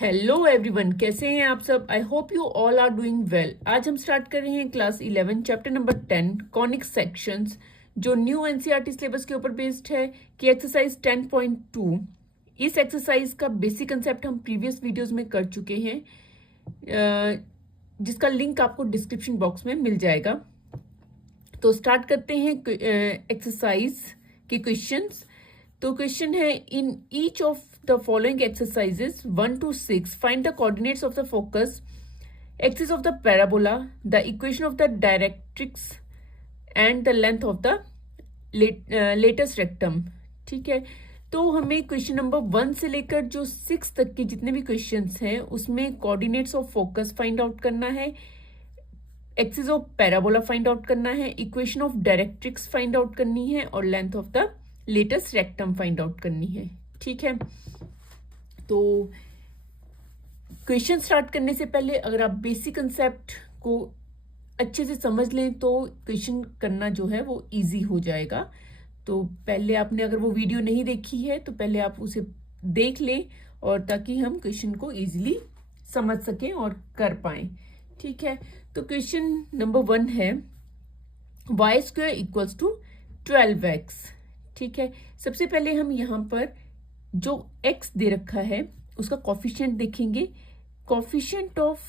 Hello everyone, कैसे हैं आप सब। I hope you all are doing well. आज हम स्टार्ट कर रहे हैं class 11 chapter number 10 conic sections, जो न्यू एनसीईआरटी सिलेबस के ऊपर बेस्ड है कि एक्सरसाइज 10.2। इस एक्सरसाइज का बेसिक कंसेप्ट हम प्रीवियस वीडियोस में कर चुके हैं, जिसका लिंक आपको डिस्क्रिप्शन बॉक्स में मिल जाएगा। तो स्टार्ट करते हैं एक्सरसाइज के क्वेश्चंस। तो क्वेश्चन है, in each of the following exercises 1 to 6 find the coordinates of the focus, axis of the parabola, the equation of the directrix and the length of the latest rectum। ठीक है, तो हमें question number 1 से लेकर जो 6 तक के जितने भी क्वेश्चंस हैं उसमें coordinates of focus find out करना है, axis of parabola find out करना है, equation of directrix find out करनी है और length of the latus rectum find out करनी है। ठीक है, तो क्वेश्चन स्टार्ट करने से पहले अगर आप बेसिक कंसेप्ट को अच्छे से समझ लें तो क्वेश्चन करना जो है वो इजी हो जाएगा। तो पहले आपने अगर वो वीडियो नहीं देखी है तो पहले आप उसे देख लें, और ताकि हम क्वेश्चन को इजीली समझ सकें और कर पाएं। ठीक है, तो क्वेश्चन नंबर 1 है y square equals to 12x। ठीक है, सबसे पहले हम यहाँ पर जो x दे रखा है उसका कॉफिशिएंट देखेंगे। कॉफिशिएंट ऑफ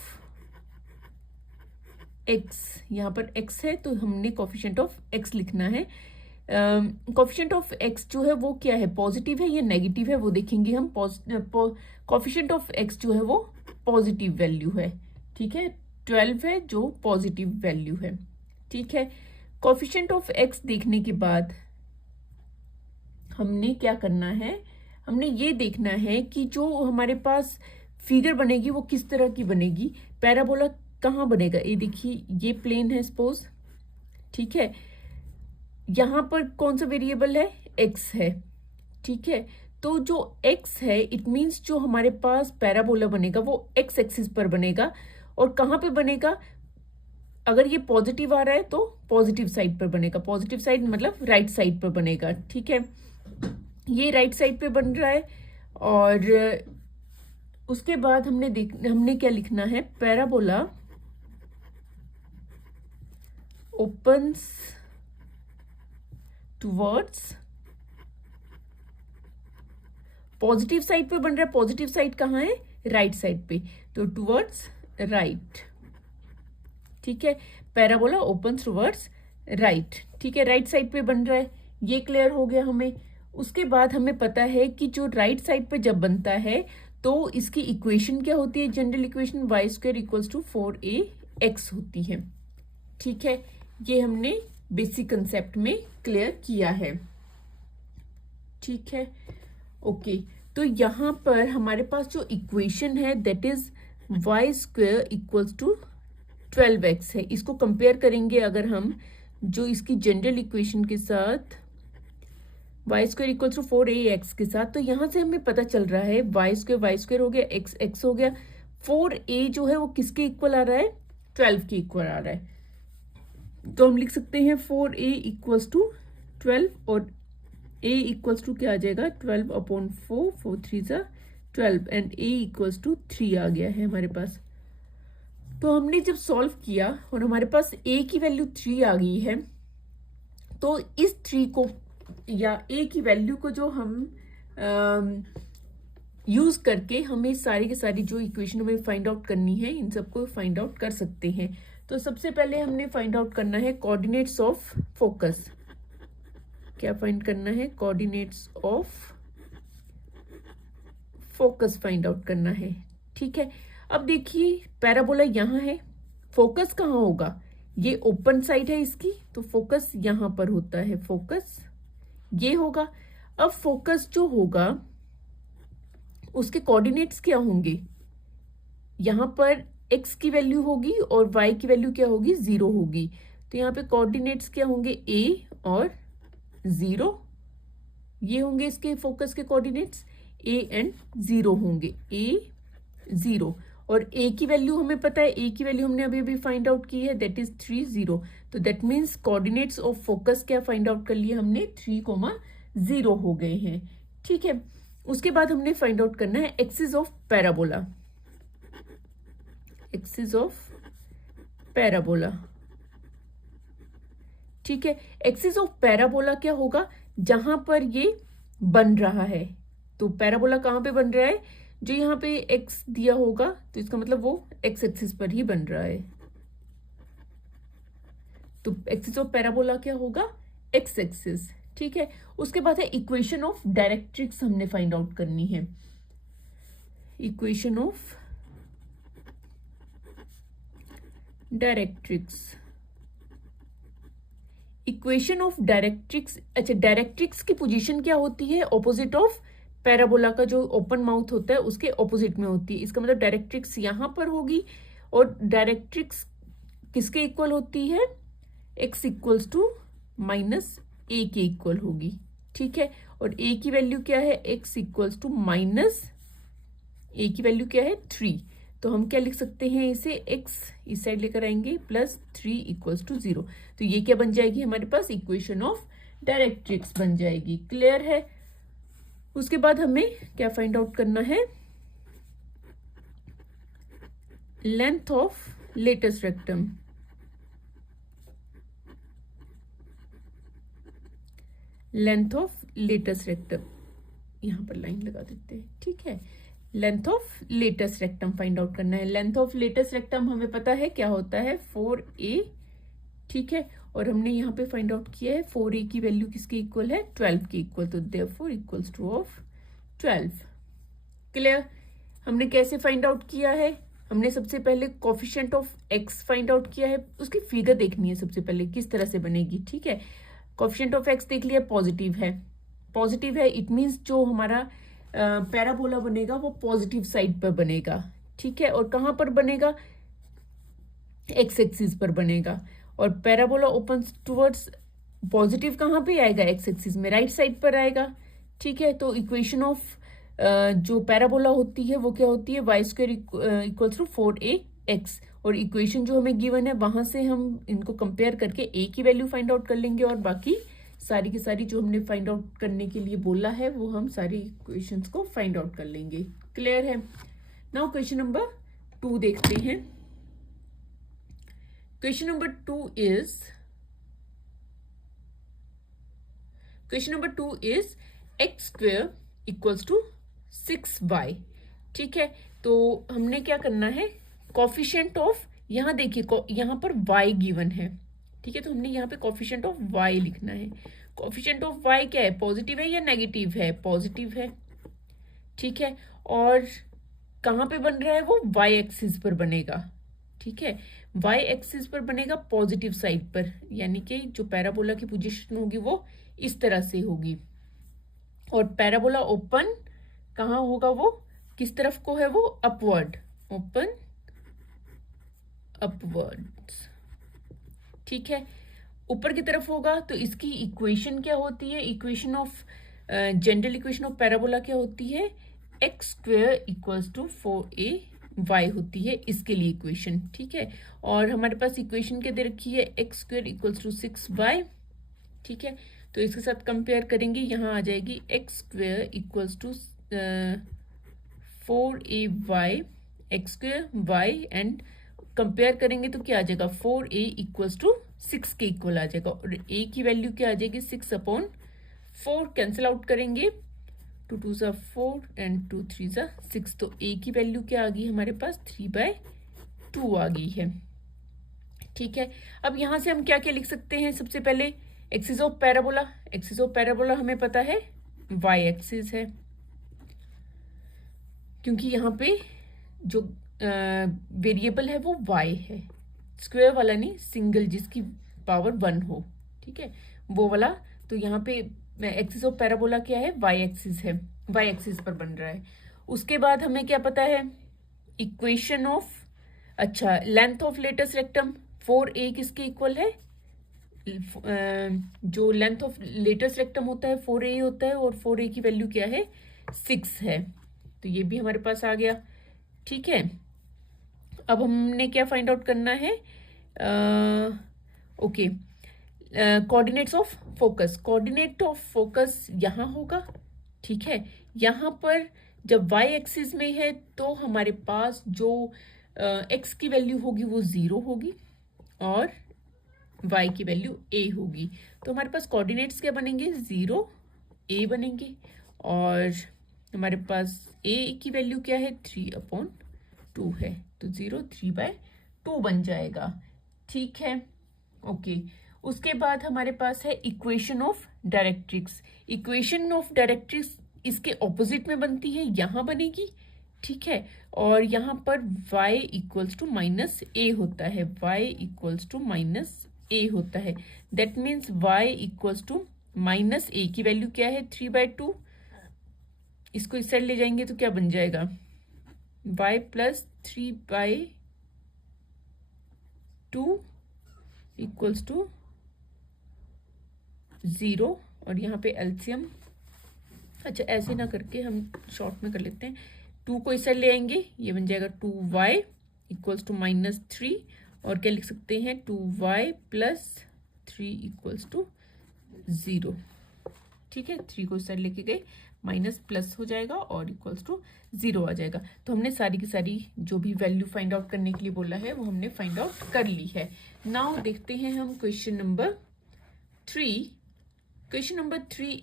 x, यहाँ पर x है तो हमने कॉफिशिएंट ऑफ x लिखना है। कॉफिशिएंट ऑफ x जो है वो क्या है, पॉजिटिव है या नेगेटिव है, वो देखेंगे हम। कॉफिशिएंट ऑफ x जो है वो पॉजिटिव वैल्यू है। ठीक है, 12 है जो पॉजिटिव वैल्यू है। ठीक है, कॉफिशिएंट ऑफ x देखने के बाद हमने क्या करना है, हमने ये देखना है कि जो हमारे पास फिगर बनेगी वो किस तरह की बनेगी। पैराबोला कहाँ बनेगा, ये देखिए ये प्लेन है सपोज। ठीक है, यहाँ पर कौन सा वेरिएबल है, x है। ठीक है, तो जो x है इट मीन्स जो हमारे पास पैराबोला बनेगा वो x एक्सिस पर बनेगा। और कहाँ पे बनेगा, अगर ये पॉजिटिव आ रहा है तो पॉजिटिव साइड पर बनेगा। पॉजिटिव साइड मतलब राइट साइड पर बनेगा। ठीक है, ये राइट साइड पे बन रहा है। और उसके बाद हमने क्या लिखना है, parabola opens towards, positive side पे बन रहा है। पॉजिटिव साइड कहाँ है, राइट साइड पे, तो टुवर्ड्स राइट। ठीक है, पैराबोला ओपन्स टुवर्ड्स राइट। ठीक है, राइट साइड पे बन रहा है, ये क्लियर हो गया हमें। उसके बाद हमें पता है कि जो राइट साइड पे जब बनता है तो इसकी इक्वेशन क्या होती है, general equation y square equals to 4ax होती है। ठीक है, ये हमने बेसिक कंसेप्ट में क्लियर किया है। ठीक है, ओके, तो यहाँ पर हमारे पास जो इक्वेशन है that is y square equals to 12x है। इसको कंपेयर करेंगे अगर हम जो इसकी जनरल इक्वेशन के साथ y square equal to 4ax के साथ, तो यहाँ से हमें पता चल रहा है y स्क्वायर हो गया, x हो गया। 4a जो है वो किसके इक्वल आ रहा है, 12 के इक्वल आ रहा है। तो हम लिख सकते हैं 4a इक्वल्स टू 12, और a इक्वल्स टू क्या आ जाएगा, 12/4, 4 3 12, एंड a इक्वल्स टू 3 आ गया है हमारे पास। तो हमने जब सॉल्व किया और हमारे पास a की वैल्यू 3 आ गई है, तो इस 3 को या a की वैल्यू को जो हम यूज करके हमें सारी की सारी जो इक्वेशन हमें फाइंड आउट करनी है इन सबको फाइंड आउट कर सकते हैं। तो सबसे पहले हमने फाइंड आउट करना है कोऑर्डिनेट्स ऑफ फोकस। क्या फाइंड करना है, coordinates of focus find out करना है। ठीक है, अब देखिए पैराबोला यहाँ है, फोकस कहाँ होगा, ये ओपन साइड है इसकी, तो फोकस यहाँ पर होता है, फोकस ये होगा। अब फोकस जो होगा उसके कोऑर्डिनेट्स क्या होंगे, यहाँ पर x की वैल्यू होगी और y की वैल्यू क्या होगी, 0 होगी। तो यहाँ पे कोऑर्डिनेट्स क्या होंगे, a और 0, ये होंगे इसके फोकस के कोऑर्डिनेट्स, a एंड 0 होंगे, a 0। और a की वैल्यू हमें पता है, a की वैल्यू हमने अभी फाइंड आउट की है, दैट इज 3 0। तो that means coordinates of focus क्या फाइंड आउट कर लिए हमने, 3,0 हो गए हैं। ठीक है, उसके बाद हमने फाइंड आउट करना है axis of parabola. Axis of parabola. ठीक है, एक्सिस ऑफ पैराबोला क्या होगा, जहां पर ये बन रहा है। तो पैराबोला कहां पे बन रहा है, जो यहाँ पे एक्स दिया होगा तो इसका मतलब वो एक्स एक्सिस पर ही बन रहा है। तो एक्सिस ऑफ पैराबोला क्या होगा, एक्स एक्सिस। ठीक है, उसके बाद है इक्वेशन ऑफ डायरेक्ट्रिक्स हमने फाइंड आउट करनी है। Equation of directrix, equation of directrix. अच्छा, डायरेक्ट्रिक्स की पोजीशन क्या होती है, ऑपोजिट ऑफ पैराबोला का जो ओपन माउथ होता है उसके ऑपोजिट में होती है। इसका मतलब डायरेक्ट्रिक्स यहां पर होगी और डायरेक्ट्रिक्स किसके इक्वल होती है, x इक्वल्स टू माइनस ए के इक्वल होगी। ठीक है, और a की वैल्यू क्या है, x इक्वल्स टू माइनस ए की वैल्यू क्या है 3। तो हम क्या लिख सकते हैं इसे, x इस साइड लेकर आएंगे प्लस 3 इक्वल्स टू 0। तो ये क्या बन जाएगी हमारे पास, इक्वेशन ऑफ डायरेक्ट्रिक्स बन जाएगी। क्लियर है। उसके बाद हमें क्या फाइंड आउट करना है, length of latus rectum. Length of latus rectum, यहां पर लाइन लगा देते हैं। ठीक है, length of latus rectum find out करना है। लेंथ ऑफ लेटेस्ट रेक्टम हमें पता है क्या होता है, 4a। ठीक है, और हमने यहाँ पे फाइंड आउट किया है 4a की वैल्यू किसके इक्वल है, 12 के इक्वल। तो therefore equals two of 12। Clear. हमने कैसे फाइंड आउट किया है, हमने सबसे पहले coefficient of x find out किया है। उसकी फिगर देखनी है सबसे पहले किस तरह से बनेगी। ठीक है, कोफिशिएंट ऑफ x देख लिया, पॉजिटिव है। पॉजिटिव है इट मीन्स जो हमारा पैराबोला बनेगा वो पॉजिटिव साइड पर बनेगा। ठीक है, और कहां पर बनेगा, एक्स एक्सिस पर बनेगा। और पैराबोला ओपन टुवर्ड्स पॉजिटिव कहां पे आएगा, एक्स एक्सिस में, राइट साइड पर आएगा। ठीक है, तो इक्वेशन ऑफ जो पैराबोला होती है वो क्या होती है, Y square equals to 4ax। और इक्वेशन जो हमें गिवन है वहां से हम इनको कंपेयर करके a की वैल्यू फाइंड आउट कर लेंगे और बाकी सारी की सारी जो हमने फाइंड आउट करने के लिए बोला है वो हम सारी इक्वेशंस को फाइंड आउट कर लेंगे। क्लियर है। नाउ क्वेश्चन नंबर 2 देखते हैं। Question number 2 is x square equals to 6y। ठीक है, तो हमने क्या करना है, कोफिशिएंट ऑफ, यहां देखिए यहां पर y गिवन है। ठीक है, तो हमने यहाँ पे कोफिशिएंट ऑफ y लिखना है। कोफिशिएंट ऑफ y क्या है, पॉजिटिव है या नेगेटिव है, पॉजिटिव है। ठीक है, और कहाँ पे बन रहा है वो, y एक्सिस पर बनेगा। ठीक है, y एक्सिस पर बनेगा पॉजिटिव साइड पर, यानी कि जो पैराबोला की पोजीशन होगी वो इस तरह से होगी। और पैराबोला ओपन कहाँ होगा, वो किस तरफ को है, वो अपवर्ड, ओपन अपवर्ड्स। ठीक है, ऊपर की तरफ होगा। तो इसकी इक्वेशन क्या होती है, equation of general equation of parabola क्या होती है, x square equals to 4ay होती है इसके लिए इक्वेशन। ठीक है, और हमारे पास इक्वेशन क्या दे रखी है, x square equals to 6y। ठीक है, तो इसके साथ कंपेयर करेंगे, यहाँ आ जाएगी x square equals to 4ay x square y, and compare करेंगे तो क्या आ जाएगा, 4a इक्वल्स टू 6 के इक्वल आ जाएगा। और a की वैल्यू क्या आ जाएगी, 6/4। कैंसिल आउट करेंगे, 2 2 ज़ा 4 एंड 2 3 ज़ा 6। तो a की वैल्यू क्या आ गई हमारे पास, 3/2 आ गई है। ठीक है, अब यहां से हम क्या क्या लिख सकते हैं, सबसे पहले axis of parabola. Axis of parabola हमें पता है y एक्सिस है, क्योंकि यहाँ पे जो वेरिएबल है वो y है, स्क्वायर वाला नहीं, सिंगल जिसकी पावर 1 हो। ठीक है, वो वाला। तो यहाँ पे एक्सिस ऑफ पैराबोला क्या है, y एक्सिस है, y एक्सिस पर बन रहा है। उसके बाद हमें क्या पता है, इक्वेशन ऑफ, अच्छा, length of latus rectum 4a किसके इक्वल है, जो लेंथ ऑफ लेटेस्ट रेक्टम होता है 4a होता है, और 4a की वैल्यू क्या है, 6 है। तो ये भी हमारे पास आ गया। ठीक है, अब हमने क्या फाइंड आउट करना है, okay, coordinates of focus. Coordinate of focus यहाँ होगा। ठीक है, यहाँ पर जब y एक्सिस में है तो हमारे पास जो एक्स की वैल्यू होगी वो 0 होगी और y की वैल्यू a होगी। तो हमारे पास कोऑर्डिनेट्स क्या बनेंगे, 0 a बनेंगे और हमारे पास a की वैल्यू क्या है, 3/2 है। तो 0 3/2 बन जाएगा। ठीक है, ओके। उसके बाद हमारे पास है equation of directrix. Equation of directrix इसके ऑपोजिट में बनती है, यहाँ बनेगी। ठीक है, और यहाँ पर y इक्वल्स टू -a होता है, y इक्वल्स टू -a होता है। That means y equals to -a की वैल्यू क्या है, 3/2। इसको इस साइड ले जाएंगे तो क्या बन जाएगा, y प्लस 3/2 इक्वल्स टू 0। और यहाँ पे एलसीएम, अच्छा ऐसे ना करके हम शॉर्ट में कर लेते हैं, 2 को इस साइड ले आएंगे, ये बन जाएगा 2y इक्वल्स टू -3। और क्या लिख सकते हैं, 2y प्लस 3 इक्वल्स टू 0। ठीक है, 3 को इस साइड लेके गए, माइनस प्लस हो जाएगा और इक्वल्स टू 0 आ जाएगा। तो हमने सारी की सारी जो भी वैल्यू फाइंड आउट करने के लिए बोला है वो हमने फाइंड आउट कर ली है। नाउ देखते हैं हम question number 3। Question number 3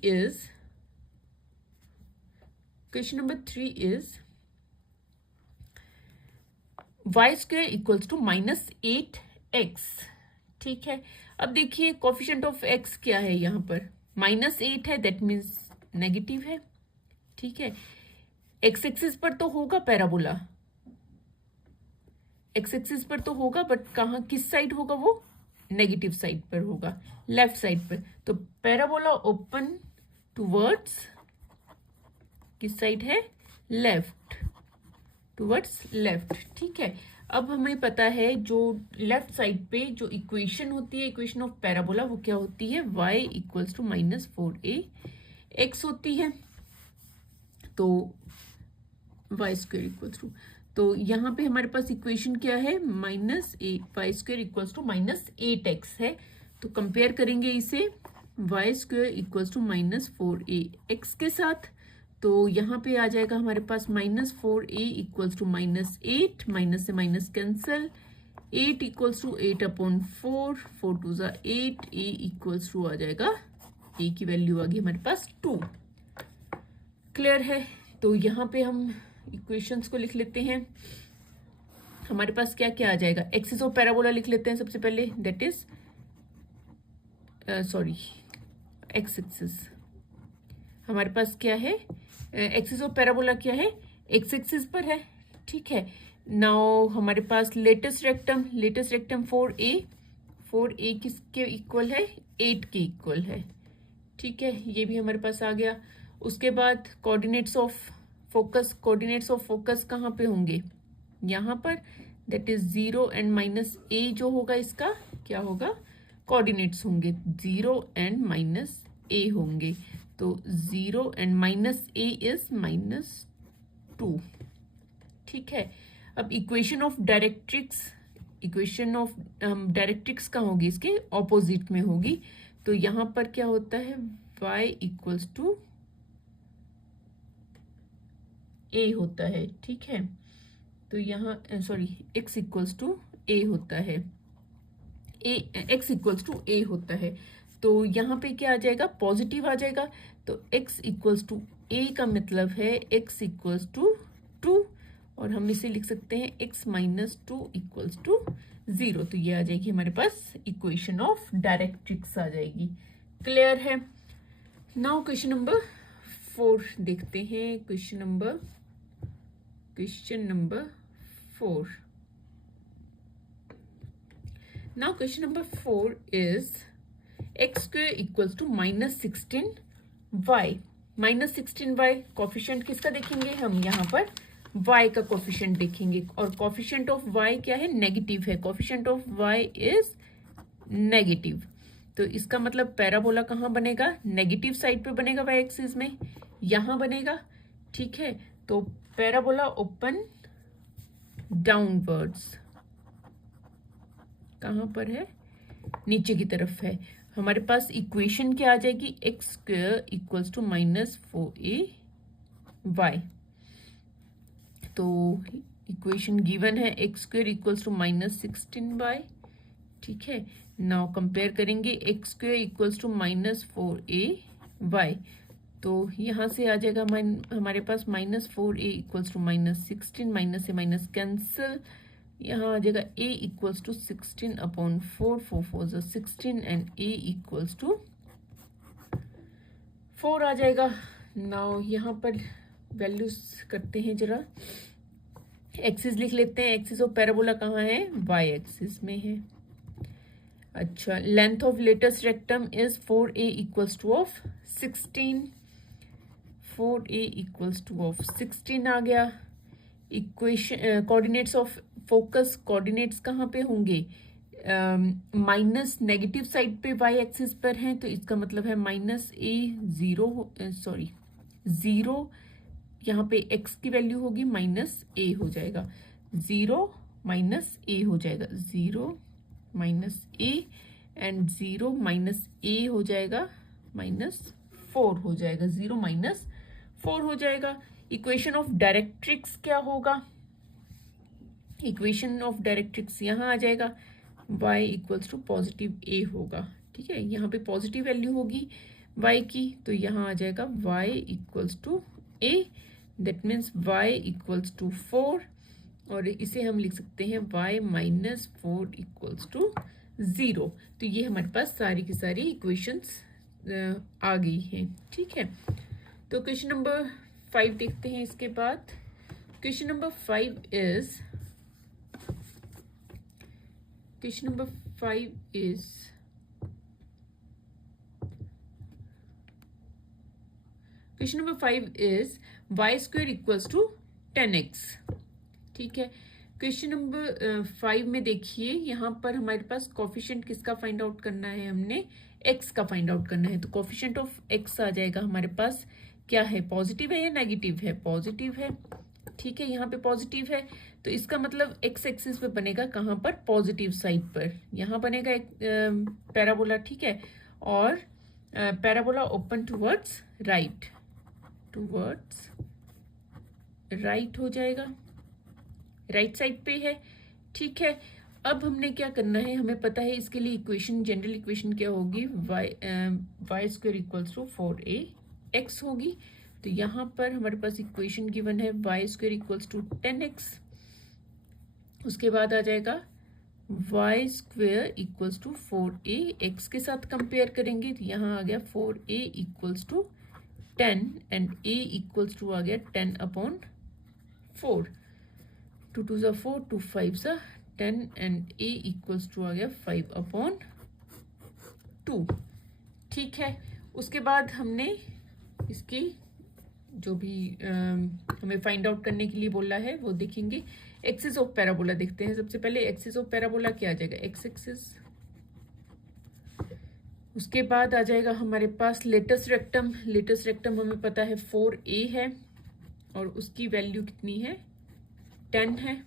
is y square equals to -8x। ठीक है, अब देखिए कोफिशिएंट ऑफ x क्या है, यहाँ पर -8 है, दैट मीन्स नेगेटिव है। ठीक है, x एक्सिस पर तो होगा पैराबोला, x एक्सिस पर तो होगा, बट कहाँ, किस साइड होगा, वो नेगेटिव साइड पर होगा, लेफ्ट साइड पर। तो पैराबोला ओपन टूवर्ड्स किस साइड है, लेफ्ट, टूवर्ड्स लेफ्ट। ठीक है, अब हमें पता है जो लेफ्ट साइड पे जो इक्वेशन होती है, इक्वेशन ऑफ पैराबोला, वो क्या होती है, y इक्वल्स टू -4ax होती है। तो y स्क्वेयर इक्वल्स टू, तो यहाँ पे हमारे पास इक्वेशन क्या है, y square equals to -8x है। तो कंपेयर करेंगे इसे y square equals to -4ax के साथ। तो यहाँ पे आ जाएगा हमारे पास -4a इक्वल्स टू -8, माइनस से माइनस कैंसल, 8 इक्वल्स टू 8/4, 4 2 ज़ा 8, a इक्वल्स टू आ जाएगा, a की वैल्यू आ गई हमारे पास 2। क्लियर है, तो यहाँ पे हम इक्वेशंस को लिख लेते हैं। हमारे पास क्या क्या आ जाएगा, एक्सिस ऑफ पैराबोला लिख लेते हैं सबसे पहले, दैट इज एक्स एक्सिस। हमारे पास क्या है, एक्सिस ऑफ पैराबोला क्या है, एक्स एक्सिस पर है। ठीक है, नाउ हमारे पास लेटेस्ट रेक्टम 4a किसके इक्वल है, 8 के इक्वल है। ठीक है, ये भी हमारे पास आ गया। उसके बाद कोऑर्डिनेट्स ऑफ फोकस कहाँ पे होंगे, यहाँ पर, दैट इज 0 एंड -a जो होगा इसका क्या होगा, कोऑर्डिनेट्स होंगे, 0 एंड -a होंगे। तो 0 एंड -a इज -2। ठीक है, अब इक्वेशन ऑफ डायरेक्ट्रिक्स कहाँ होगी, इसके ऑपोजिट में होगी। तो यहाँ पर क्या होता है, y इक्वल्स टू a होता है। ठीक है, तो यहाँ x इक्वल्स टू a होता है, x इक्वल्स टू a होता है। तो यहाँ पे क्या आ जाएगा, पॉजिटिव आ जाएगा। तो x इक्वल्स टू a का मतलब है x इक्वल्स टू 2, और हम इसे लिख सकते हैं x -2 इक्वल्स टू 0। तो ये आ जाएगी हमारे पास इक्वेशन ऑफ डायरेक्ट्रिक्स आ जाएगी। क्लियर है, नाउ क्वेश्चन नंबर 4 देखते हैं। Question number 4। Now question number 4 is x square equals to -16y। -16y coefficient किसका देखेंगे हम, यहाँ पर y का कोफिशिएंट देखेंगे, और कोफिशिएंट ऑफ y क्या है, नेगेटिव है। Coefficient of y is negative. तो इसका मतलब पैराबोला कहाँ बनेगा, नेगेटिव साइड पे बनेगा, y एक्सिस में यहाँ बनेगा। ठीक है, तो पैराबोला ओपन डाउनवर्ड्स कहाँ पर है, नीचे की तरफ है। हमारे पास इक्वेशन क्या आ जाएगी, x square equals to -4ay। तो इक्वेशन गिवन है x square equals to -16y, ठीक है। नाउ कंपेयर करेंगे x square equals to -4ay, तो यहाँ से आ जाएगा हमारे पास -4a इक्वल्स टू -16, माइनस से माइनस कैंसिल, यहाँ आ जाएगा a equals to 16/4, 4 4 16 and a equals to 4 आ जाएगा। नाउ यहाँ पर वैल्यूज करते हैं जरा, एक्सिस लिख लेते हैं। एक्सिस ऑफ पैराबोला कहाँ है? वाई एक्सिस में है। अच्छा, length of latus rectum is 4a equals two of 16, 4a equals two of 16 आ गया। Equation coordinates of focus, coordinates कहाँ पे होंगे? माइनस नेगेटिव साइड पे वाई एक्सिस पर हैं, तो इसका मतलब है -0, यहाँ पे x की वैल्यू होगी -a हो जाएगा, 0 -a हो जाएगा, 0 -a एंड 0 -a हो जाएगा, -4 हो जाएगा, 0 -4 हो जाएगा। इक्वेशन ऑफ डायरेक्ट्रिक्स क्या होगा? इक्वेशन ऑफ डायरेक्ट्रिक्स यहाँ आ जाएगा, y इक्वल्स टू +a होगा, ठीक है। यहाँ पे पॉजिटिव वैल्यू होगी y की, तो यहाँ आ जाएगा y equals to a, that means y equals to 4, और इसे हम लिख सकते हैं y -4 इक्वल्स टू 0। तो ये हमारे पास सारी की सारी इक्वेशंस आ गई हैं, ठीक है। तो क्वेश्चन नंबर 5 देखते हैं इसके बाद। Question number 5 is Question number 5 is y square equals to 10x, ठीक है। क्वेश्चन नंबर 5 में देखिए, यहाँ पर हमारे पास कोफिशिएंट किसका फाइंड आउट करना है? हमने x का फाइंड आउट करना है। तो कोफिशिएंट ऑफ x आ जाएगा हमारे पास, क्या है? पॉजिटिव है या नेगेटिव है? पॉजिटिव है, ठीक है। यहाँ पे पॉजिटिव है, तो इसका मतलब एक्स एक्सिस पे बनेगा कहाँ पर? पॉजिटिव साइड पर। यहाँ बनेगा एक पैराबोला, ठीक है। और पैराबोला ओपन टुवर्ड्स राइट हो जाएगा, राइट साइड पे है, ठीक है। अब हमने क्या करना है, हमें पता है इसके लिए इक्वेशन, जनरल इक्वेशन क्या होगी? Y square equals to 4ax होगी। तो यहाँ पर हमारे पास इक्वेशन गिवन है y square equals to 10x, उसके बाद आ जाएगा y square equals to 4a, x के साथ कंपेयर करेंगे तो यहाँ आ गया 4a equals to 10 and a equals to आ गया 10/4, 2 2 ज़ा 4, 2 5 ज़ा 10 एंड a इक्वल्स टू आ गया 5/2, ठीक है। उसके बाद हमने इसकी जो भी हमें फाइंड आउट करने के लिए बोला है वो देखेंगे। एक्सिस ऑफ पैराबोला देखते हैं सबसे पहले। एक्सिस ऑफ पैराबोला क्या आ जाएगा? X axis. उसके बाद आ जाएगा हमारे पास लेटेस्ट रेक्टम। लेटेस्ट रेक्टम हमें पता है 4a है और उसकी वैल्यू कितनी है? 10 है,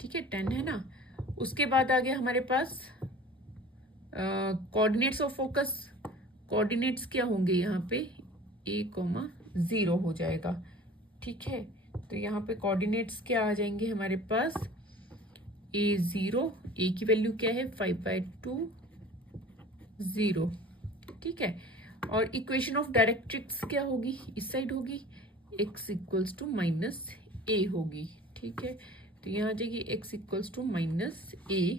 ठीक है, 10 है ना। उसके बाद आ गया हमारे पास कोऑर्डिनेट्स ऑफ फोकस। कोऑर्डिनेट्स क्या होंगे यहाँ पे? a,0 हो जाएगा, ठीक है। तो यहाँ पे कोऑर्डिनेट्स क्या आ जाएंगे हमारे पास? a0, a की वैल्यू क्या है? 5/2, 0, ठीक है। और इक्वेशन ऑफ डायरेक्ट्रिक्स क्या होगी? इस साइड होगी, x इक्वल्स टू -a होगी, ठीक है। तो यहाँ आ जाएगी x equals to -a,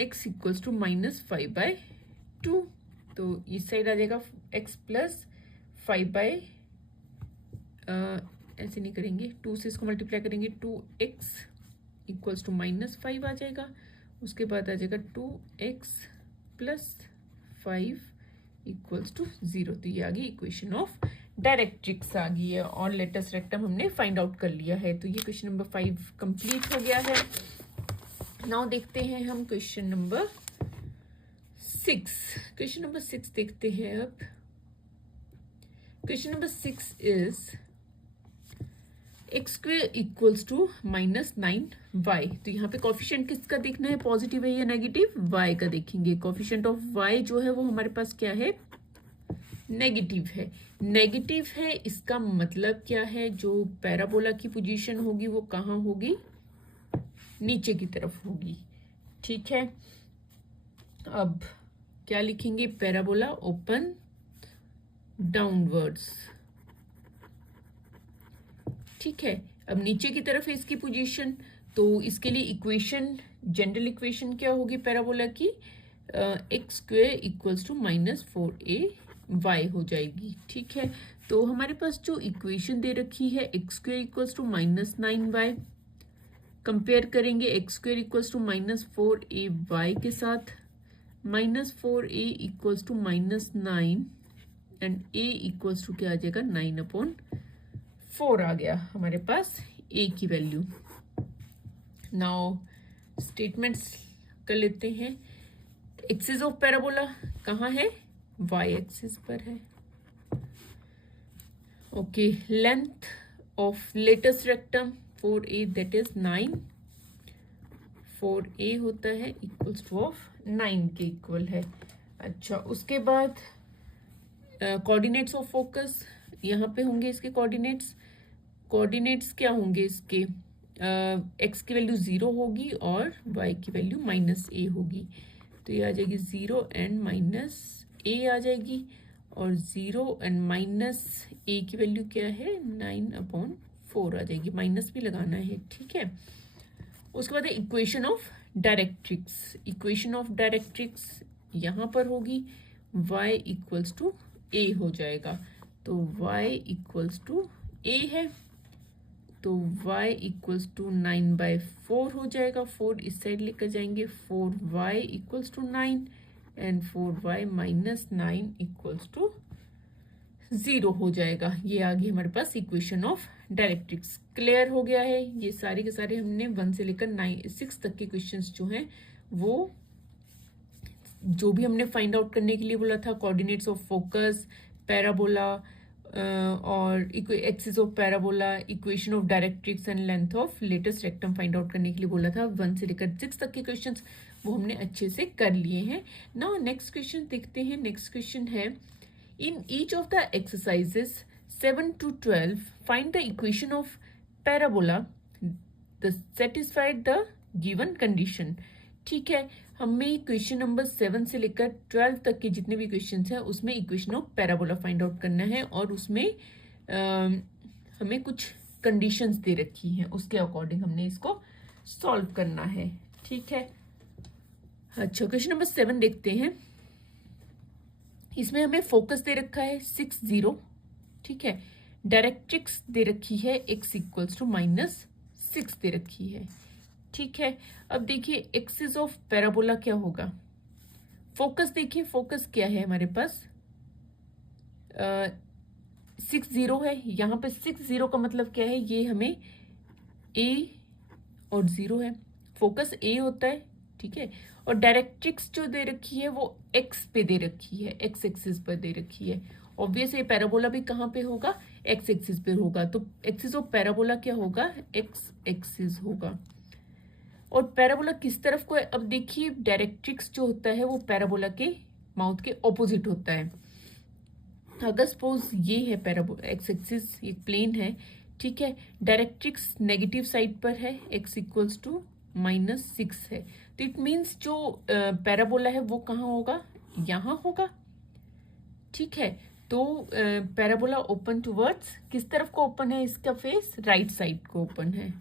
x equals to -5/2, तो इस साइड आ जाएगा x प्लस 5 ऐसे नहीं करेंगे, 2 से इसको मल्टीप्लाई करेंगे, 2x इक्वल्स टू -5 आ जाएगा। उसके बाद आ जाएगा 2x प्लस 5 इक्वल्स टू 0। तो ये आ गई इक्वेशन ऑफ डायरेक्ट्रिक्स आ गई है और लेटेस्ट रेक्टम हमने फाइंड आउट कर लिया है। तो ये क्वेश्चन नंबर 5 कंप्लीट हो गया है। नाउ देखते हैं हम क्वेश्चन नंबर 6। क्वेश्चन नंबर 6 देखते हैं अब। Question number 6 is x square equals to -9y। तो यहाँ पे कोफिशिएंट किसका देखना है? पॉजिटिव है या नेगेटिव? y का देखेंगे। कोफिशिएंट ऑफ y जो है वो हमारे पास क्या है? नेगेटिव है। नेगेटिव है इसका मतलब क्या है, जो पैराबोला की पोजीशन होगी वो कहाँ होगी, नीचे की तरफ होगी। ठीक है, अब क्या लिखेंगे, पैराबोला ओपन डाउनवर्ड्स। ठीक है, अब नीचे की तरफ है इसकी पोजीशन, तो इसके लिए इक्वेशन, जनरल इक्वेशन क्या होगी पैराबोला की, x square equals to -4ay हो जाएगी। ठीक है, तो हमारे पास जो इक्वेशन दे रखी है x square equals to -9y, कंपेयर करेंगे x square equals to -4ay के साथ, -4a equals to -9 and a equals to क्या आ जाएगा, 9/4 आ गया हमारे पास a की वैल्यू। नाउ स्टेटमेंट्स कर लेते हैं। एक्सिस ऑफ पैराबोला कहाँ है, y एक्सिस पर है। Okay, length of latus rectum 4a that is 9, 4a होता है इक्वल्स टू ऑफ 9 के इक्वल है। अच्छा, उसके बाद कोऑर्डिनेट्स ऑफ फोकस यहाँ पे होंगे इसके कोऑर्डिनेट्स। कोऑर्डिनेट्स क्या होंगे इसके, एक्स की वैल्यू 0 होगी और y की वैल्यु -a होगी, तो ये आ जाएगी 0 एंड -a आ जाएगी, और 0 एंड -a की वैल्यू क्या है, 9/4 आ जाएगी, माइनस भी लगाना है। ठीक है, उसके बाद equation of directrix. Equation of directrix यहाँ पर होगी, y इक्वल्स टू a हो जाएगा, तो y इक्वल्स टू a है, तो y इक्वल्स टू 9/4 हो जाएगा, 4 इस साइड लेकर जाएंगे, 4y equals to 9 and 4y -9 equals to 0 हो जाएगा। ये आ गई हमारे पास इक्वेशन ऑफ डायरेक्ट्रिक्स। क्लियर हो गया है, ये सारे के सारे हमने 1 से लेकर 6 तक के क्वेश्चंस जो हैं वो जो भी हमने फाइंड आउट करने के लिए बोला था, कोऑर्डिनेट्स ऑफ फोकस, पैराबोला और axis of parabola, equation of directrix and length of latus rectum find out करने के लिए बोला था, 1 से लेकर 6 तक के क्वेश्चंस वो हमने अच्छे से कर लिए हैं। नाउ नेक्स्ट क्वेश्चन देखते हैं। नेक्स्ट क्वेश्चन है, in each of the exercises 7 to 12 find the equation of parabola the satisfied the given condition. ठीक है, हमें क्वेश्चन नंबर 7 से लेकर 12 तक के जितने भी क्वेश्चंस हैं उसमें equation of parabola find out करना है, और उसमें हमें कुछ कंडीशंस दे रखी हैं, उसके अकॉर्डिंग हमने इसको सॉल्व करना है। ठीक है, अच्छा क्वेश्चन नंबर 7 देखते हैं। इसमें हमें फोकस दे रखा है 6 0, ठीक है, डायरेक्ट्रिक्स दे रखी है x इक्वल्स टू -6 दे रखी है। ठीक है, अब देखिए एक्सिस ऑफ पैराबोला क्या होगा, फोकस देखिए, फोकस क्या है हमारे पास 6 0 है, यहाँ पे 6 0 का मतलब क्या है, ये हमें a और 0 है, फोकस a होता है। ठीक है, और डायरेक्ट्रिक्स जो दे रखी है वो x पे दे रखी है, x एक्सिस पर दे रखी है। ऑब्वियस ये पैराबोला भी कहाँ पे होगा, x एक्सिस पे होगा, तो एक्सिस ऑफ पैराबोला क्या होगा, x एक्सिस होगा। और पैराबोला किस तरफ को है, अब देखिए डायरेक्ट्रिक्स जो होता है वो पैराबोला के माउथ के ऑपोजिट होता है। अगर सपोज ये है पैराबोला, एक्स एक्सिस एक प्लेन है, ठीक है, डायरेक्ट्रिक्स नेगेटिव साइड पर है, x इक्वल्स टू -6 है, तो इट मीन्स जो पैराबोला है वो कहाँ होगा, यहाँ होगा। ठीक है, तो पैराबोला ओपन टूवर्ड्स किस तरफ को ओपन है, इसका फेस राइट साइड को ओपन है।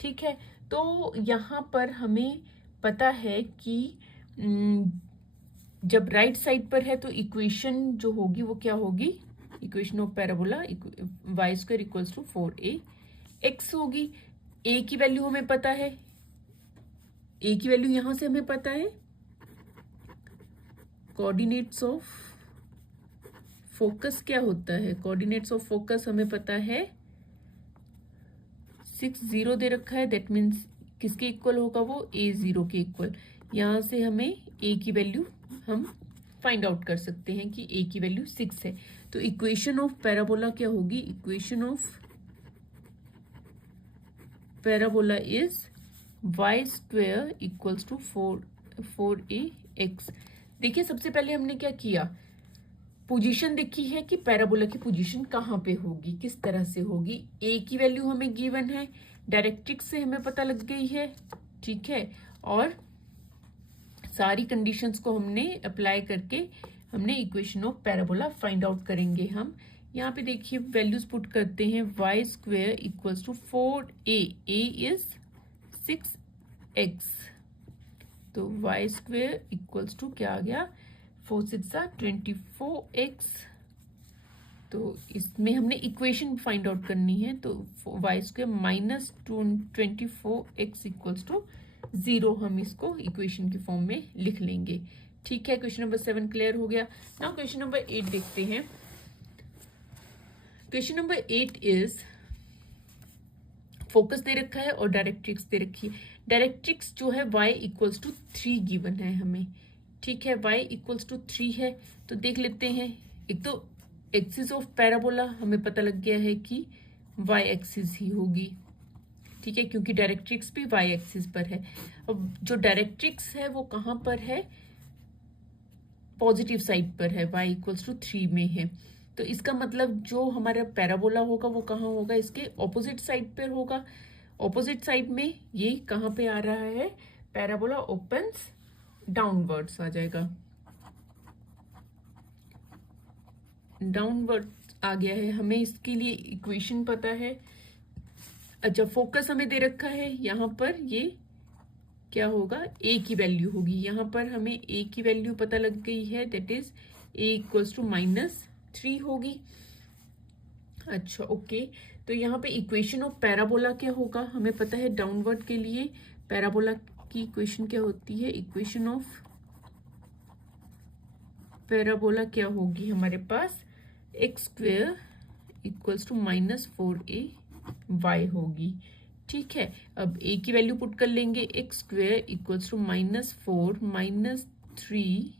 ठीक है, तो यहाँ पर हमें पता है कि जब राइट साइड पर है तो इक्वेशन जो होगी वो क्या होगी, equation of parabola y square equals to 4ax होगी। a की वैल्यू हमें पता है, a की वैल्यू यहां से हमें पता है, कोऑर्डिनेट्स ऑफ फोकस क्या होता है, कोऑर्डिनेट्स ऑफ फोकस हमें पता है 6 0 दे रखा है, दैट मीन्स किसके इक्वल होगा वो, a 0 के इक्वल। यहाँ से हमें a की वैल्यू हम फाइंड आउट कर सकते हैं कि a की वैल्यू 6 है, तो इक्वेशन ऑफ पैराबोला क्या होगी, equation of parabola is y square equals to 4ax। देखिए सबसे पहले हमने क्या किया, पोजीशन देखी है कि पैराबोला की पोजीशन कहाँ पे होगी, किस तरह से होगी। ए की वैल्यू हमें गिवन है, डायरेक्ट्रिक्स से हमें पता लग गई है, ठीक है, और सारी कंडीशंस को हमने अप्लाई करके हमने equation of parabola find out करेंगे हम। यहाँ पे देखिए वैल्यूज पुट करते हैं, y square equals to 4a, a is 6x, तो वाई स्क्वेयर इक्वल्स टू क्या आ गया, 4 6 24x। तो इसमें हमने इक्वेशन फाइंड आउट करनी है, तो y square minus 24x equals to 0 हम इसको इक्वेशन की फॉर्म में लिख लेंगे, ठीक है। क्वेश्चन नंबर 7 क्लियर हो गया। नाउ क्वेश्चन नंबर 8 देखते हैं। क्वेश्चन नंबर 8 इज फोकस दे रखा है और डायरेक्ट्रिक्स दे रखी है। डायरेक्ट्रिक्स जो है y इक्वल्स टू 3 गिवन है हमें, ठीक है, y इक्वल्स टू 3 है। तो देख लेते हैं, एक तो एक्सिस ऑफ पैराबोला हमें पता लग गया है कि y एक्सिस ही होगी, ठीक है, क्योंकि डायरेक्ट्रिक्स भी y एक्सिस पर है। अब जो डायरेक्ट्रिक्स है वो कहाँ पर है, पॉजिटिव साइड पर है, y इक्वल्स टू 3 में है। तो इसका मतलब जो हमारा पैराबोला होगा वो कहाँ होगा, इसके ऑपोजिट साइड पर होगा। ऑपोजिट साइड में ये कहाँ पे आ रहा है, पैराबोला ओपन्स डाउनवर्ड्स आ जाएगा, डाउनवर्ड आ गया है। हमें इसके लिए इक्वेशन पता है। अच्छा, फोकस हमें दे रखा है, यहाँ पर ये क्या होगा, a की वैल्यू होगी। यहाँ पर हमें a की वैल्यू पता लग गई है, that is a equals to -3 होगी। अच्छा ओके, तो यहाँ पे इक्वेशन ऑफ पैराबोला क्या होगा, हमें पता है डाउनवर्ड के लिए पैराबोला की इक्वेशन क्या होती है, इक्वेशन ऑफ पैराबोला क्या होगी हमारे पास, x square equals to -4ay होगी, ठीक है। अब a की वैल्यू पुट कर लेंगे, एक्स स्क्वेयर इक्वल्स टू -4 -3।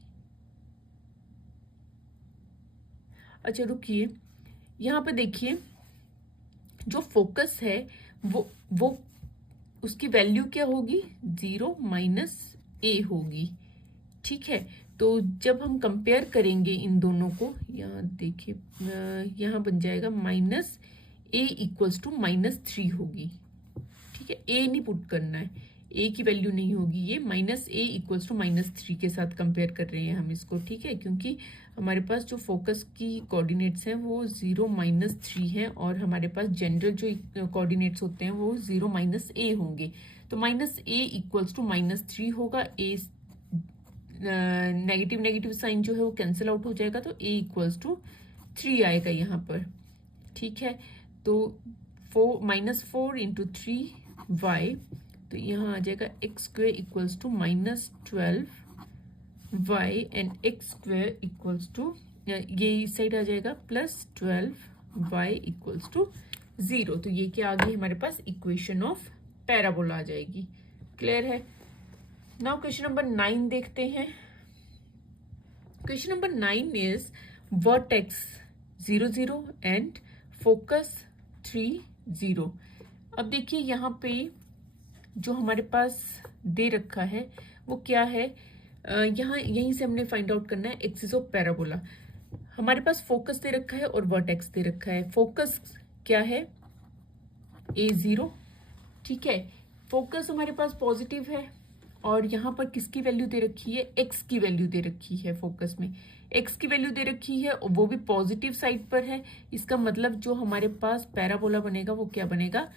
अच्छा रुकिए, यहाँ पे देखिए जो फोकस है वो उसकी वैल्यू क्या होगी, 0 -a होगी, ठीक है। तो जब हम कंपेयर करेंगे इन दोनों को, यहाँ देखिए यहाँ बन जाएगा -a इक्वल्स टू -3 होगी, ठीक है। a नहीं पुट करना है, a की वैल्यू नहीं होगी, ये -a इक्वल्स टू -3 के साथ कंपेयर कर रहे हैं हम इसको, ठीक है, क्योंकि हमारे पास जो फोकस की कोऑर्डिनेट्स हैं वो 0 -3 हैं और हमारे पास जनरल जो कोऑर्डिनेट्स होते हैं वो 0 -a होंगे। तो -a इक्वल्स टू -3 होगा, a नेगेटिव नेगेटिव साइन जो है वो कैंसिल आउट हो जाएगा, तो a इक्वल्स टू 3 आएगा यहाँ पर, ठीक है। तो -4 इंटू 3y, तो यहाँ आ जाएगा x square equals to -12y and x square equals to, ये इस साइड आ जाएगा +12y इक्वल्स टू 0। तो ये क्या आ गई हमारे पास, इक्वेशन ऑफ पैराबोला आ जाएगी, क्लियर है। नाउ क्वेश्चन नंबर 9 देखते हैं। Question number 9 is vertex 0 0 and focus 3 0। अब देखिए यहाँ पे जो हमारे पास दे रखा है वो क्या है, यहाँ यहीं से हमने फाइंड आउट करना है एक्सिस ऑफ पैराबोला। हमारे पास फोकस दे रखा है और वर्टेक्स दे रखा है। फोकस क्या है, a0, ठीक है। फोकस हमारे पास पॉजिटिव है और यहाँ पर किसकी वैल्यू दे रखी है, x की वैल्यू दे रखी है, फोकस में x की वैल्यू दे रखी है और वो भी पॉजिटिव साइड पर है। इसका मतलब जो हमारे पास पैराबोला बनेगा वो क्या बनेगा,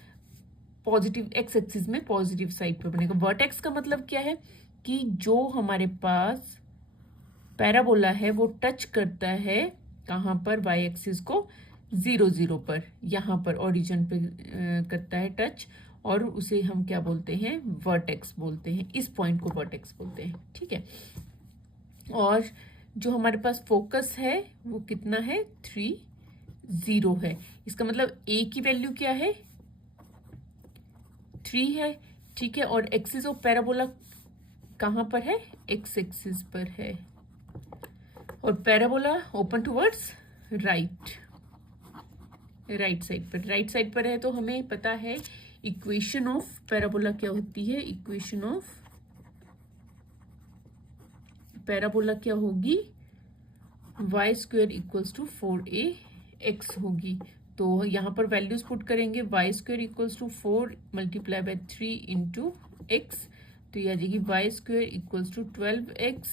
पॉजिटिव, x एक्सिस में पॉजिटिव साइड पर बनेगा। वर्टेक्स का मतलब क्या है कि जो हमारे पास पैराबोला है वो टच करता है कहाँ पर, y एक्सिस को 0 0 पर, यहाँ पर ओरिजिन पे करता है टच, और उसे हम क्या बोलते हैं, वर्टेक्स बोलते हैं, इस पॉइंट को वर्टेक्स बोलते हैं, ठीक है। और जो हमारे पास फोकस है वो कितना है, 3 0 है। इसका मतलब a की वैल्यू क्या है, 3 है, ठीक है। और एक्सिस ऑफ पैराबोला कहाँ पर है, x एक्सिस पर है, और parabola open towards right side पर, राइट साइड पर है। तो हमें पता है इक्वेशन ऑफ पैराबोला क्या होती है, इक्वेशन ऑफ पैराबोला क्या होगी, Y square equals to 4ax होगी। तो यहाँ पर वैल्यूज पुट करेंगे, y square equals to 4 multiply by 3 into x, तो ये आ जाएगी Y square equals to 12x,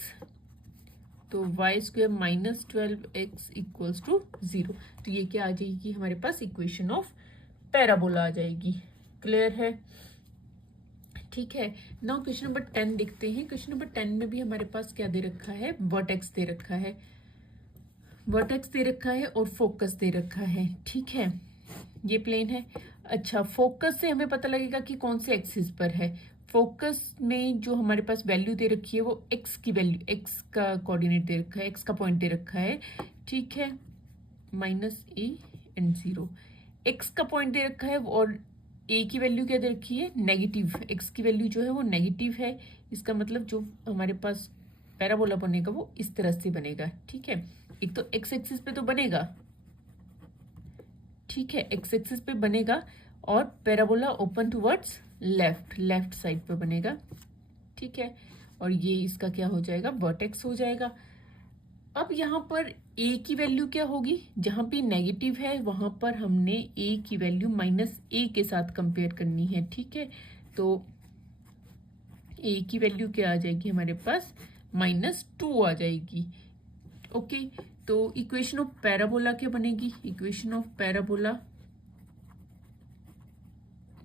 तो y square minus 12x equals to 0। तो ये क्या आ जाएगी हमारे पास, इक्वेशन ऑफ पैराबोला आ जाएगी। क्लियर है? ठीक है। नाउ क्वेश्चन नंबर 10 देखते हैं। क्वेश्चन नंबर 10 में भी हमारे पास क्या दे रखा है, वर्टेक्स दे रखा है, वर्टेक्स दे रखा है और फोकस दे रखा है। ठीक है, ये प्लेन है। अच्छा, फोकस से हमें पता लगेगा कि कौन से एक्सिस पर है। फोकस में जो हमारे पास वैल्यू दे रखी है वो एक्स की वैल्यू, एक्स का कोऑर्डिनेट दे रखा है, एक्स का पॉइंट दे रखा है। ठीक है, -a एंड 0 एक्स का पॉइंट दे रखा है, और ए की वैल्यू क्या दे रखी है, नेगेटिव। एक्स की वैल्यू जो है वो नेगेटिव है। इसका मतलब जो हमारे पास पैराबोला बनेगा वो इस तरह से बनेगा। ठीक है, एक तो एक्स एक्सिस पे तो बनेगा, ठीक है, एक्स एक्सिस पे बनेगा, और parabola open towards left, left side पे बनेगा। ठीक है, और ये इसका क्या हो जाएगा, वर्टेक्स हो जाएगा। अब यहाँ पर a की वैल्यू क्या होगी, जहां पे नेगेटिव है वहां पर हमने a की वैल्यू -a के साथ कंपेयर करनी है। ठीक है, तो a की वैल्यू क्या आ जाएगी हमारे पास, -2 आ जाएगी। ओके, तो इक्वेशन ऑफ पैराबोला क्या बनेगी, equation of parabola,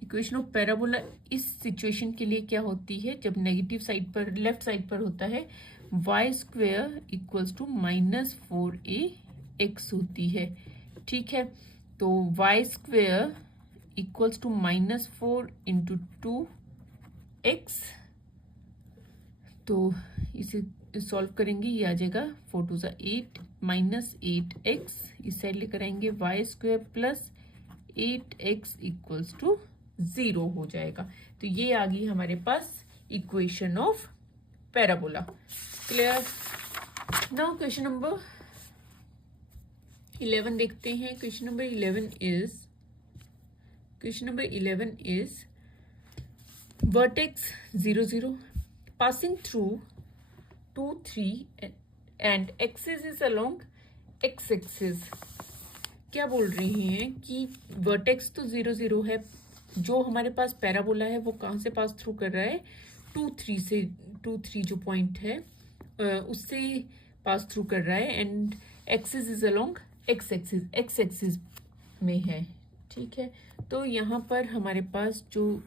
equation of parabola इस सिचुएशन के लिए क्या होती है, जब नेगेटिव साइड पर, लेफ्ट साइड पर होता है, y square equals to -4ax होती है। ठीक है, तो y square equals to -4 into 2x, तो इसे सॉल्व करेंगे, ये आ जाएगा 4 2 8 -8x, इस साइड लेकर आएंगे, y square plus 8x equals to 0 हो जाएगा। तो ये आ गई हमारे पास equation of parabola. Clear? Now question number 11 देखते हैं। Question number 11 is vertex 0 0 passing through 2 3 and axis is along x axis. क्या बोल रही हैं कि वर्टेक्स तो 0 0 है, जो हमारे पास पैराबोला है वो कहाँ से पास थ्रू कर रहा है, 2 3 से, 2 3 जो पॉइंट है उससे पास थ्रू कर रहा है, and axis is along x axis, x axis में है। ठीक है, तो यहाँ पर हमारे पास जो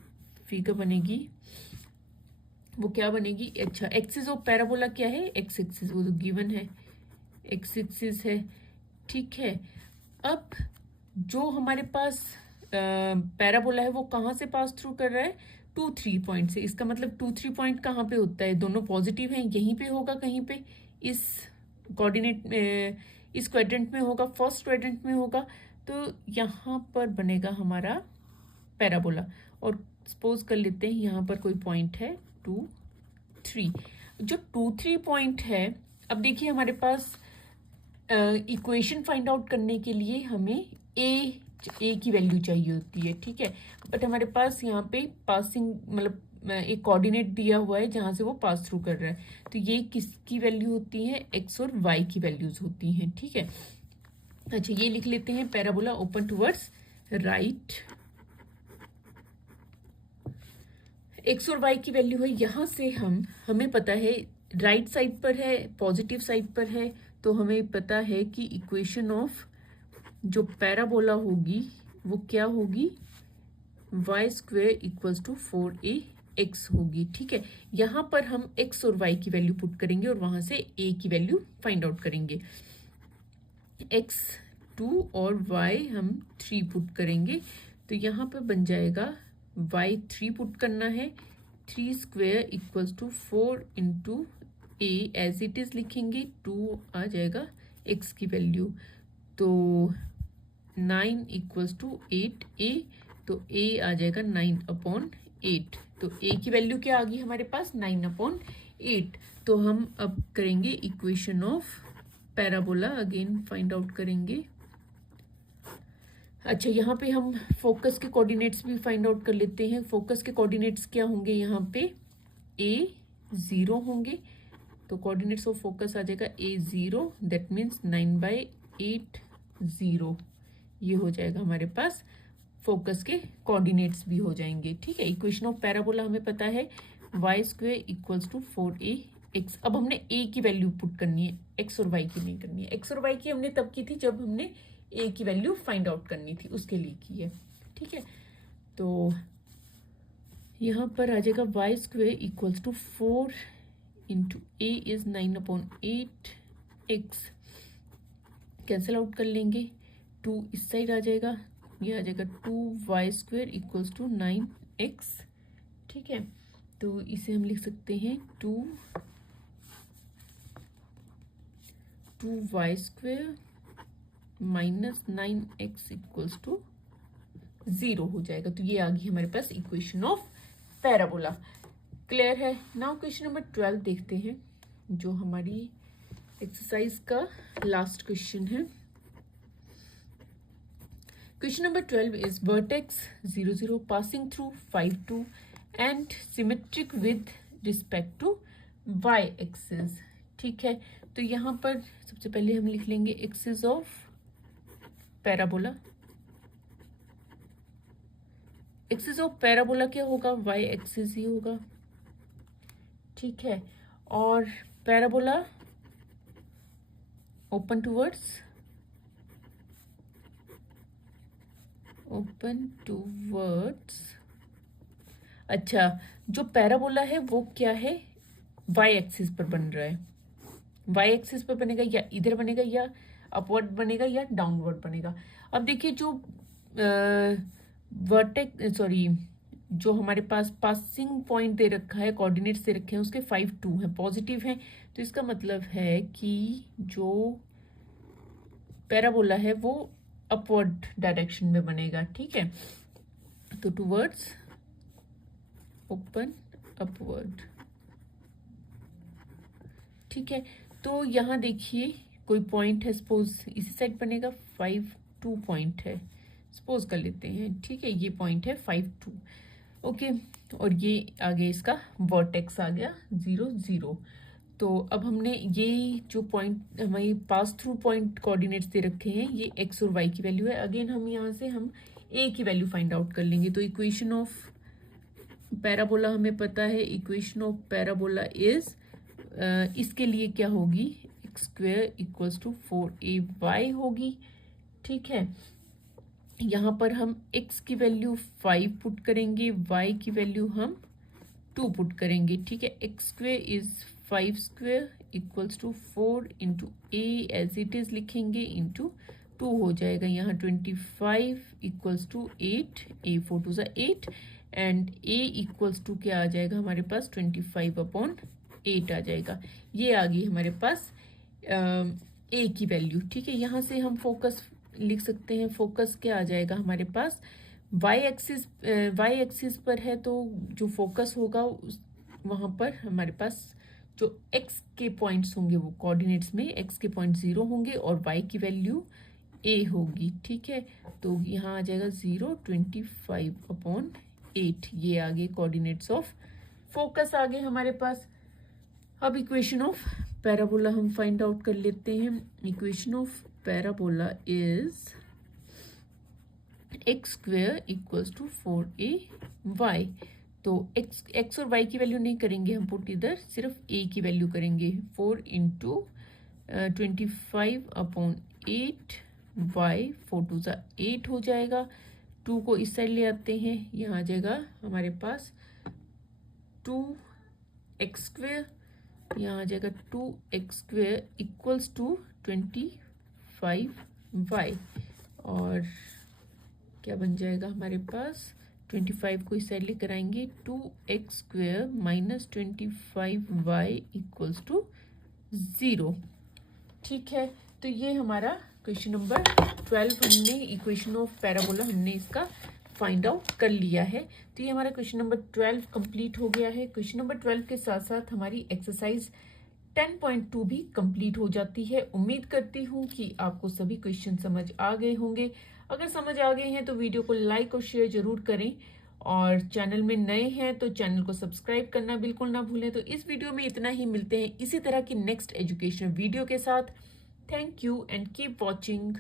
फिगर बनेगी वो क्या बनेगी, अच्छा, एक्सिस ऑफ पैराबोला क्या है, एक्स एक्सिस, वो तो गिवन है, एक्स एक्सिस है। ठीक है, अब जो हमारे पास पैराबोला है वो कहाँ से पास थ्रू कर रहा है, 2 3 पॉइंट से। इसका मतलब 2 3 पॉइंट कहाँ पे होता है, दोनों पॉजिटिव हैं, यहीं पे होगा, कहीं पे इस कोऑर्डिनेट, इस क्वाड्रेंट में होगा, फर्स्ट क्वाड्रेंट में होगा। तो यहाँ पर बनेगा हमारा पैराबोला, और सपोज कर लेते हैं यहाँ पर कोई पॉइंट है 2 3, जो 2 3 पॉइंट है। अब देखिए हमारे पास इक्वेशन फाइंड आउट करने के लिए हमें ए की वैल्यू चाहिए होती है। ठीक है, बट हमारे पास यहाँ पे पासिंग, मतलब एक कोऑर्डिनेट दिया हुआ है जहां से वो पास थ्रू कर रहा है, तो ये किसकी वैल्यू होती है, एक्स और वाई की वैल्यूज होती हैं। ठीक है, अच्छा, ये लिख लेते हैं, parabola open towards right, x और वाई की वैल्यू है, यहां से हमें पता है राइट साइड पर है, पॉजिटिव साइड पर है, तो हमें पता है कि इक्वेशन ऑफ जो पैराबोला होगी वो क्या होगी, Y square equals to 4ax होगी। ठीक है, यहाँ पर हम x और y की वैल्यू पुट करेंगे और वहां से a की वैल्यू फाइंड आउट करेंगे। x 2 और y हम 3 पुट करेंगे, तो यहाँ पर बन जाएगा y 3 पुट करना है, 3 square equals to 4 into a as it is लिखेंगे, 2 आ जाएगा x की वैल्यू, तो 9 इक्वल्स टू 8a, तो a आ जाएगा 9/8, तो a की वैल्यू क्या आ गई हमारे पास, 9/8। तो हम अब करेंगे equation of parabola, again find out करेंगे। अच्छा, यहाँ पे हम फोकस के कोऑर्डिनेट्स भी फाइंड आउट कर लेते हैं। फोकस के कोऑर्डिनेट्स क्या होंगे, यहाँ पे a 0 होंगे, तो कोऑर्डिनेट्स ऑफ फोकस आ जाएगा A0, दैट मीन्स 9/8 0, ये हो जाएगा हमारे पास फोकस के कोऑर्डिनेट्स भी हो जाएंगे। ठीक है, इक्वेशन ऑफ पैराबोला हमें पता है y² इक्वल्स टू 4ax। अब हमने a की वैल्यू पुट करनी है, x और y की नहीं करनी है। x और y की हमने तब की थी जब हमने a की वैल्यू फाइंड आउट करनी थी, उसके लिए की है। ठीक है, तो यहाँ पर आ जाएगा y² equals to 4 into a is 9/8, x cancel out कर लेंगे, 2 इस साइड आ जाएगा, ये आ जाएगा 2y² इक्वल्स टू 9x। ठीक है, तो इसे हम लिख सकते हैं 2y² minus 9x equals to 0 हो जाएगा। तो ये आ गई हमारे पास इक्वेशन ऑफ पैराबोला। क्लियर है? नाउ क्वेश्चन नंबर 12 देखते हैं, जो हमारी एक्सरसाइज का लास्ट क्वेश्चन है। Question number 12 is vertex 0, 0 passing through 5, 2 and symmetric with respect to y-axis। ठीक है, तो यहाँ पर सबसे पहले हम लिख लेंगे axis of parabola. Axis of parabola क्या होगा? y-axis ही होगा। ठीक है, और पैराबोला ओपन टूवर्ड्स, अच्छा, जो पैराबोला है वो क्या है? वाई एक्सिस पर बन रहा है। वाई एक्सिस पर बनेगा, या इधर बनेगा, या अपवर्ड बनेगा, या डाउनवर्ड बनेगा। अब देखिए, जो जो हमारे पास पासिंग पॉइंट दे रखा है, कोऑर्डिनेट्स दे रखे हैं, उसके 5, 2 हैं, पॉजिटिव हैं, तो इसका मतलब है कि जो पैराबोला है वो अपवर्ड डायरेक्शन में बनेगा। ठीक है, तो टूवर्ड्स ओपन अपवर्ड। ठीक है, तो यहाँ देखिए कोई पॉइंट है, सपोज इसी साइड बनेगा, 5, 2 पॉइंट है, सपोज कर लेते हैं। ठीक है, ये पॉइंट है 5, 2, ओके, और ये आगे इसका वर्टेक्स आ गया 0, 0। तो अब हमने ये जो पॉइंट हमारी पास थ्रू पॉइंट कोऑर्डिनेट्स दे रखे हैं, ये x और y की वैल्यू है। अगेन हम यहाँ से हम a की वैल्यू फाइंड आउट कर लेंगे। तो इक्वेशन ऑफ पैराबोला हमें पता है, इक्वेशन ऑफ पैराबोला इज इसके लिए क्या होगी? x² इक्वल्स टू 4ay होगी। ठीक है, यहाँ पर हम x की वैल्यू 5 पुट करेंगे, y की वैल्यू हम 2 पुट करेंगे। ठीक है, x² is 5² equals to 4 into a as it is लिखेंगे, इंटू 2 हो जाएगा। यहाँ 25 equals to 8, a 4 2 8, and a equals to क्या आ जाएगा हमारे पास? 25/8 आ जाएगा। ये आ गई हमारे पास a की वैल्यू। ठीक है, यहाँ से हम फोकस लिख सकते हैं। फोकस क्या आ जाएगा हमारे पास? y एक्सिस पर है, तो जो फोकस होगा वहाँ पर हमारे पास जो x के पॉइंट्स होंगे वो कोऑर्डिनेट्स में x के पॉइंट 0 होंगे और y की वैल्यू a होगी। ठीक है, तो यहाँ आ जाएगा 0, 25/8, ये आगे कोऑर्डिनेट्स ऑफ फोकस आ गए हमारे पास। अब इक्वेशन ऑफ पैराबोला हम फाइंड आउट कर लेते हैं। Equation of parabola is x² equals to 4ay। तो x और y की वैल्यू नहीं करेंगे हम पुट इधर, सिर्फ a की वैल्यू करेंगे। 4 इंटू 25/8, y 4 2 8 हो जाएगा। 2 को इस साइड ले आते हैं, यहाँ आ जाएगा हमारे पास 2x², यहाँ आ जाएगा 2x² इक्वल्स टू 25y, और क्या बन जाएगा हमारे पास? 25 को इस साइड लेकर आएंगे, 2x² minus 25y equals to 0। ठीक है, तो ये हमारा क्वेश्चन नंबर 12 हमने इक्वेशन ऑफ पैराबोला हमने इसका फाइंड आउट कर लिया है। तो ये हमारा क्वेश्चन नंबर 12 कंप्लीट हो गया है। क्वेश्चन नंबर 12 के साथ साथ हमारी एक्सरसाइज 10.2 भी कंप्लीट हो जाती है। उम्मीद करती हूँ कि आपको सभी क्वेश्चन समझ आ गए होंगे। अगर समझ आ गए हैं तो वीडियो को लाइक और शेयर जरूर करें, और चैनल में नए हैं तो चैनल को सब्सक्राइब करना बिल्कुल ना भूलें। तो इस वीडियो में इतना ही, मिलते हैं इसी तरह की नेक्स्ट एजुकेशनल वीडियो के साथ। Thank you and keep watching.